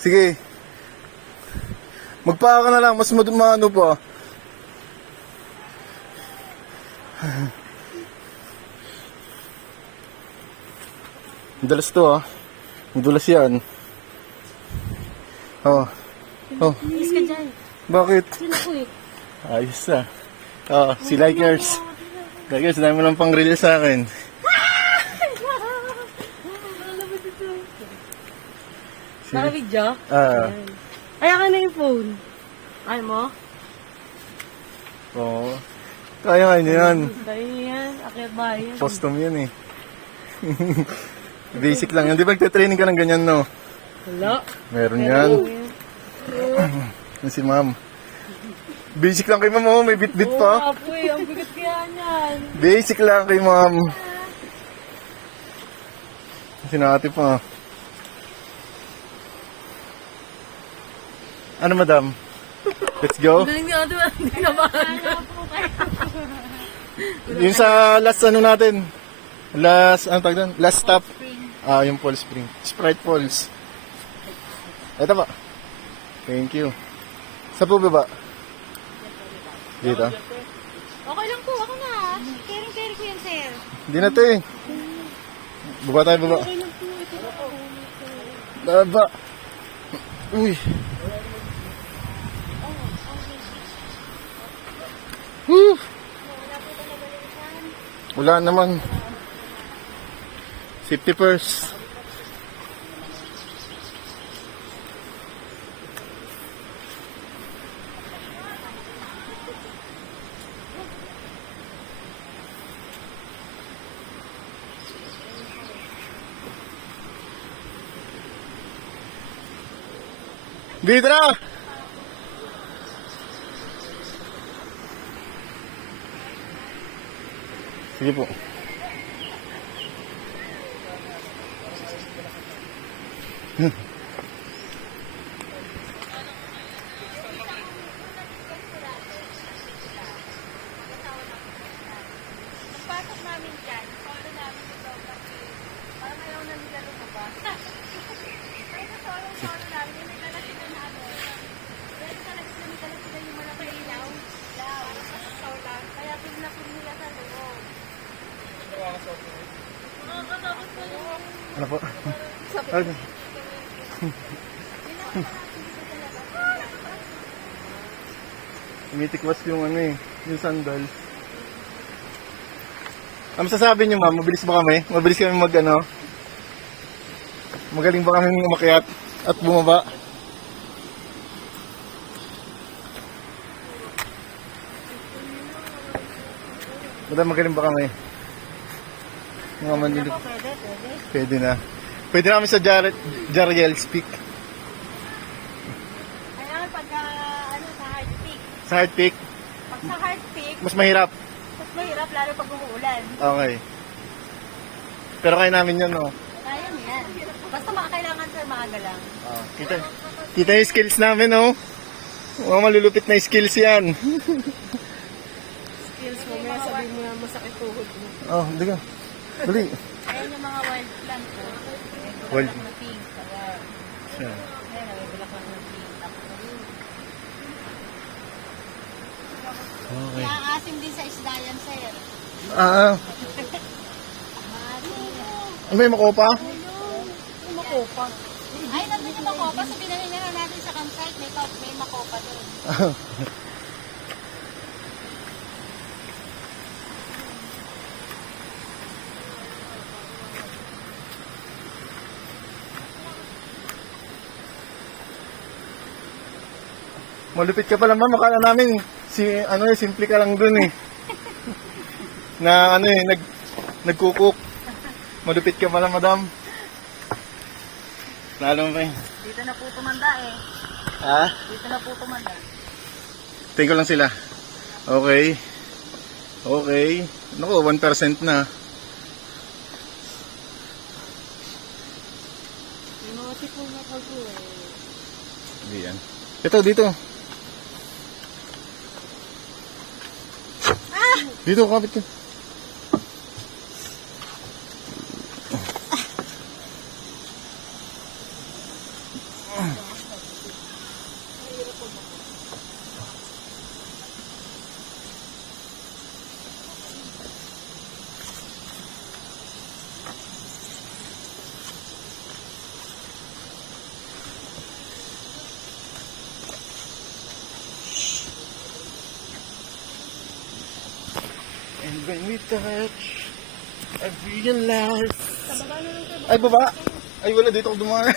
Sige. Magpaka ka na lang, mas maano pa. Dalas to ah. Dulas yan. Oh. Oh. Please ka dyan. Bakit? Sino ko eh? Ayos ah. Oh, si Likers. Likers, dahil mo lang pang reel sa akin. Naka-video? Ah. Ay, akin na yung phone. Ay mo? Oo. Kaya nga yan. Tayo yan. Akyat ba yan? Custom yan eh. Basic lang yan. Di ba nagte-training ka ng ganyan, no? Wala. Meron yan. Yan si ma'am. Basic lang kay ma'am, oh. May bit-bit Oo, pa. apoy. Ang bigat kaya niyan. Basic lang kay ma'am. Sinati pa. Ano, madam? Let's go. Hindi nga, diba? Hindi na ba? Yung sa last ano natin. Last, ano tawag doon? Last stop. Ah, yung Falls Spring. Sprite Falls. Ito pa. Thank you. Sa po ba? Dito. Okay lang po, ako na. Caring ko yan, sir. Hindi na to eh. Baba tayo, baba. Baba. Uy. Woo. Wala naman. Safety first. Dito na! Sige po. Pasok namin dyan. Solo namin yung dog. Parang ayaw na nila lumabas. Ay, solo namin. Yung nila na sila na ano. Dahil talaga sila yung malaki ilaw. Kaya pinapin nila sa loob. Ano po? Ay. Tumitikwas yung ano eh, yung sandals. Ang masasabi niyo ma'am, mabilis ba kami? Mabilis kami mag ano? Magaling ba kami umakyat at bumaba? Madam, magaling ba kami? Mga manlilip. Pwede na. Pwede na kami sa Jariel's Peak. Kaya pagka sa hard peak. Sa Heart Peak, Pag sa hard peak, mas mahirap. mas mahirap lalo pag umuulan. Okay. Pero kaya namin yan, no? Kaya mo yan. Basta makakailangan sir, maaga lang. Kita yung skills namin, no? Mga malulupit na skills yan. Skills mo, may sabihin mo na masakit tuhod mo. Oh, hindi ka. Dali. Ayan yung mga wild plant ko. Wild. May na pink. Kaya, Siya. ayan, may bulaklak na pink. Tapos, Okay. Naasim din sa isda yan, sir. Ah, may makopa? Makopa. Ay, nandun yung makopa. Sa pinahinga natin sa campsite, may makopa doon. Malupit ka pala, ma'am. Akala namin, simple ka lang dun eh. Na ano eh, nagkukuk. Malupit ka pala, madam. Lalo mo pa eh. Dito na po tumanda eh. Ha? Dito na po tumanda. Tingin ko lang sila. Okay. Okay. Naku, 1% na. May mga sipon na kago eh. Hindi yan. Ito, dito. Dito, kapit ka. When we touch, I realize... Sa baba na lang kayo. Ay, baba! Ay, wala dito ako dumaan.